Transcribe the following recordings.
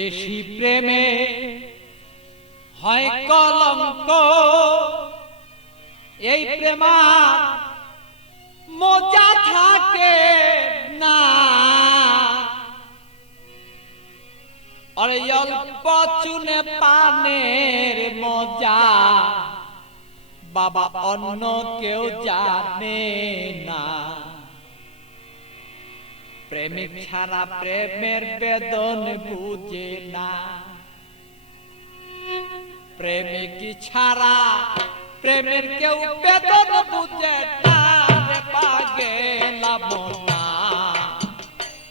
বেশি প্রেমে হয় কলঙ্ক, এই প্রেমা মজা থাকে না। আর অল্প চুনে পানের মজা বাবা অন্য কেউ জানে না। প্রেমিক ছাড়া প্রেমের বেদন বুঝে না। প্রেমিক ছাড়া প্রেমের কেউ বেদন বুঝে না রে পাগলা মনা।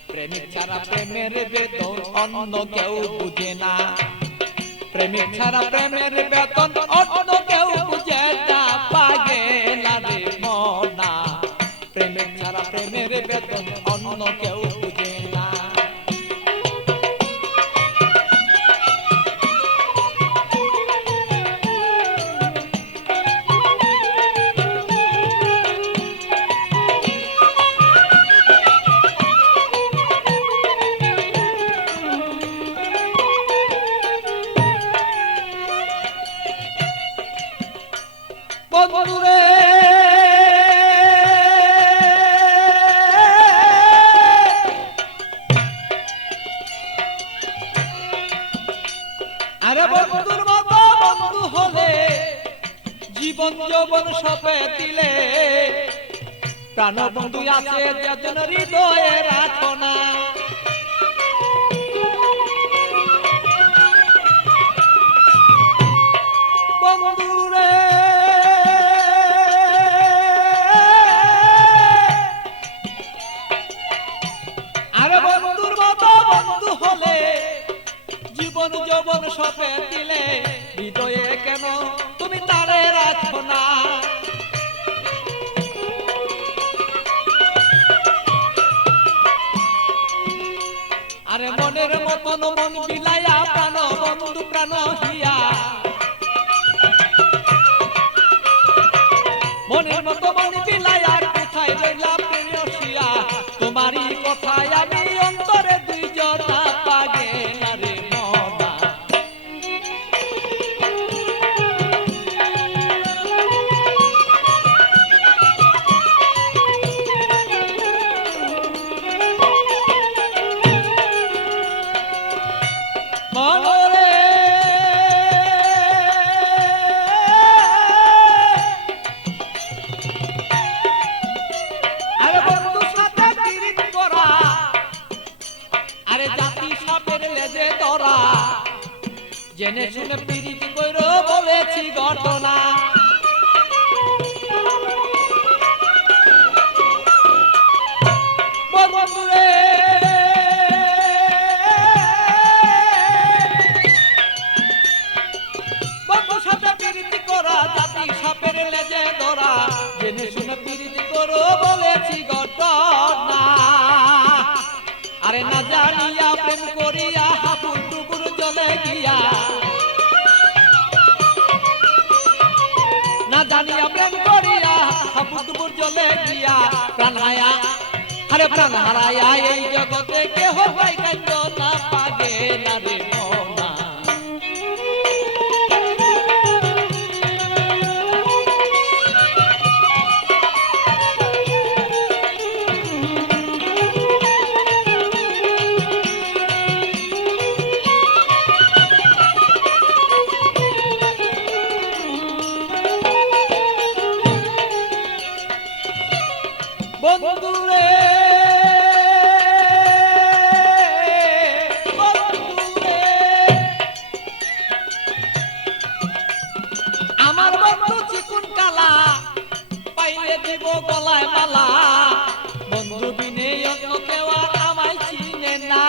প্রেমিক ছাড়া প্রেমের বেদন অন্য কেউ বুঝে না। প্রেমিক ছাড়া প্রেমের বেদন অন্য কেউ বুঝে না পাগলা রে মনা। প্রেমিক ছাড়া প্রেমের বেদন অন্য কেউ বুঝে না। বন্ধুরে আরে বন্ধুর মতো বন্ধু হলে জীবন যৌবন সপে দিলে। প্রাণ বন্ধু আছে যেন হৃদয়ে রাখো না। বন্ধুরে আরে বন্ধুর মতো বন্ধু হলে জীবন যৌবন সপে দিলে। হৃদয়ে কেন তুমি তারে রাখো না। আরে মনের মতন মন বিলাইয়া প্রাণ বন্ধু প্রাণ হিয়া। মনের মতো মন বিলাইয়া কোথায় রইলা প্রেয়সিয়া। তোমারই কথায় আমি অন্তরে দুই জনা পাগলা রে মনা। মনরে আরে বন্ধু সাথে পিরিত করা, আরে জাতি সাপের লেজে ধরা। জেনে শুনে পিরিত কইরো বলেছি ঘটনা। বন্ধুরে বন্ধু সাথে পিরিত করা, জাতি সাপের লেজে ধরা। জেনে শুনে পিরিত করো বলেছি ঘটনা। আরে না জানিয়া প্রেম করিয়া হাবুর ডুবুর জলে গিয়া। না জানিয়া প্রেম করিয়া হাবুর ডুবুর জলে গিয়া। প্রাণ হায়া আরে প্রাণ হারাইয়া এই জগতে কেহ পাই কান্দ না পাগলা রে মনা। বন্ধুরে বন্ধুরে আমার বন্ধু চিকুন কালা, পাইলে দিব গলায় মালা। বন্ধু বিনে অন্য কেউ আর আমায় চিনে না।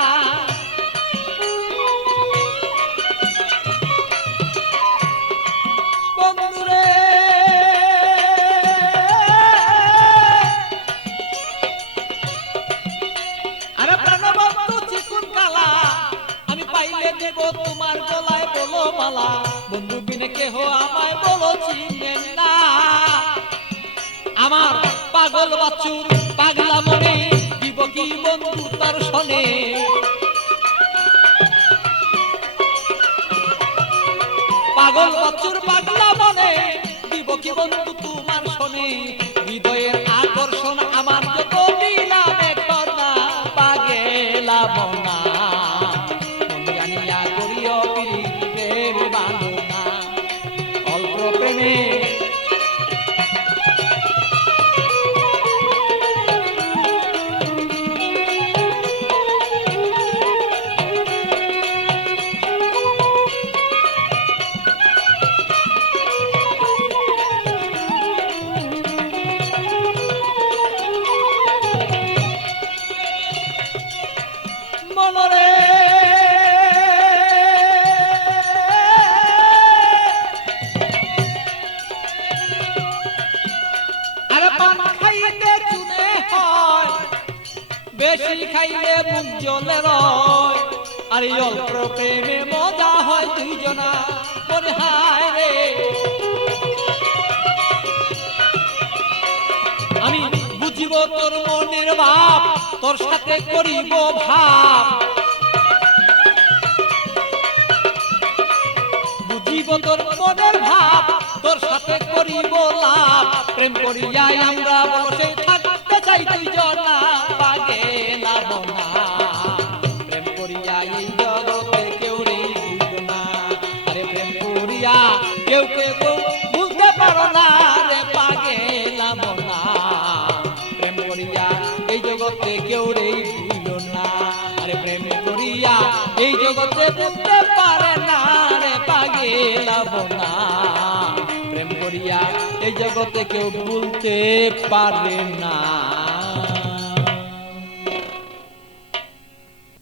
বন্ধুরে আরে প্রাণ বন্ধু চিকুন কালা, আমি পাইলে দেব তোমার গলায় বলো মালা। বন্ধু বিনে কেহ আমায় বলো চিনে না। আমার পাগল বাছুর পাগলা মনে দিব কি বন্ধু তার শোনে। পাগল বচ্চুর পাগলা মনে দিব কি বন্ধু তোমার শোনে হৃদয়ের আকর্ষণ আমার যত দিলামে কথা পাগেলা বনা মন জানিয়া করিও প্রীতের বাঁধনা অল্প প্রেমে মনরে আর পান খাইতে চুনে হয় বেশি খাইলে মুখ জ্বলে রয় আর এই অল্প প্রেমে মজা হয় দুইজনা মনে হায় রে আমি বুঝিব তোর মনের ভাব তোর সাথে করিব ভাব বুঝিব তোর মনের ভাব তোর সাথে করিব লাভ প্রেম করিয়াই আমরা বসে থাকতে চাই দুইজনা পাগেলা বনা প্রেম করিয়াই এই জগতে কেউ রে না আরে প্রেম করিয়া কেউ কেউ বুঝতে পারো না রে পাগেলা বনা প্রেম করিয়া এই জগতে কেউ রে বুঝলো না আরে প্রেম করিয়া এই জগতে বুঝতে পারে না রে পাগেলা বনা প্রেম করিয়া এই জগতে কেউ ভুলতে পারে না।